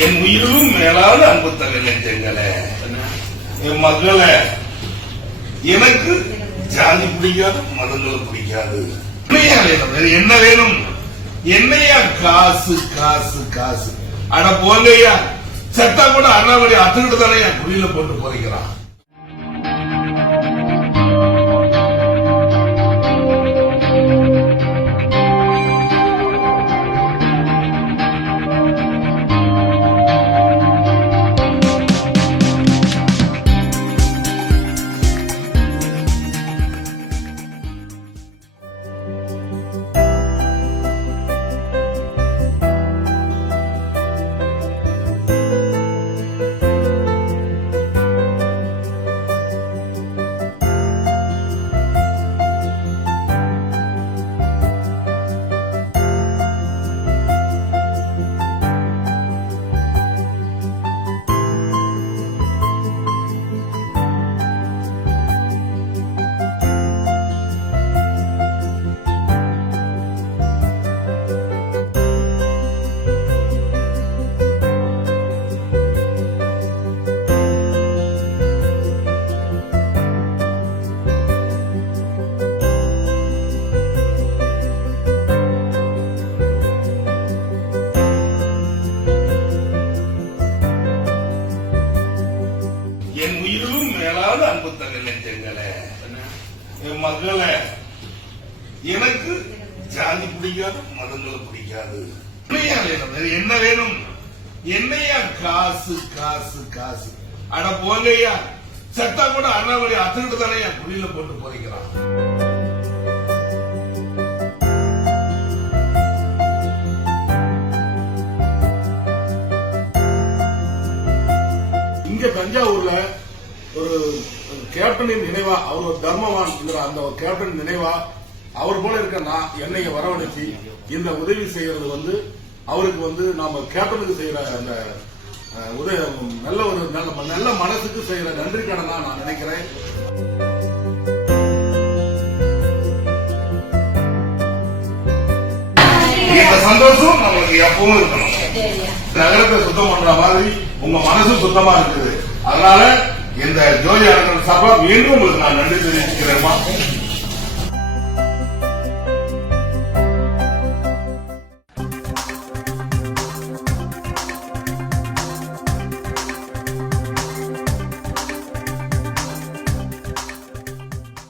என் உயிரும் மேலான அன்பு தங்க நெஞ்சங்களே, என் மக்களை, எனக்கு ஜாதி பிடிக்காது, மதங்கள் பிடிக்காது. என்ன வேணும்? என்னையா காசு காசு காசு? அட போங்கய்யா, சட்டா கூட அண்ணாமலை அத்துக்கிட்டு தானே என் குடியில போட்டு போய்க்கிறான். என் உயிரும் மேலான அன்பு தங்க நெஞ்சங்களே, என் மக்களை, எனக்கு ஜாதி பிடிக்காது, மதங்கள் பிடிக்காது. என்ன வேணும்? என்னையா காசு காசு காசு? அட போங்கய்யா, சட்டா கூட அண்ணாமலை அத்துக்கிட்டு தானே என் குடியில போட்டு போய்க்கிறான். இங்க தஞ்சாவூர்ல ஒரு கேப்டனின் நினைவா, அவர் ஒரு தர்மவான், அந்த கேப்டன் நினைவா அவர் போல இருக்க நான் என்னைய வரவழைச்சி இந்த உதவி செய்யறது அவருக்கு நாம கேப்டனுக்கு செய்யற அந்த உதவி நல்ல ஒரு நல்ல மனசுக்கு செய்யற நன்றி கடனா நான் நினைக்கிறேன். இந்த சந்தோஷம் நம்மளுக்கு எப்பவும் இருக்கணும். நகரத்தை சுத்தம் பண்ற மாதிரி உங்க மனசும் சுத்தமா இருக்குது. அதனால இந்த ஜோதி அறக்கட்டளை சார்பா மீண்டும் உங்களுக்கு நான் நன்றி தெரிவிச்சுக்கிறேன்.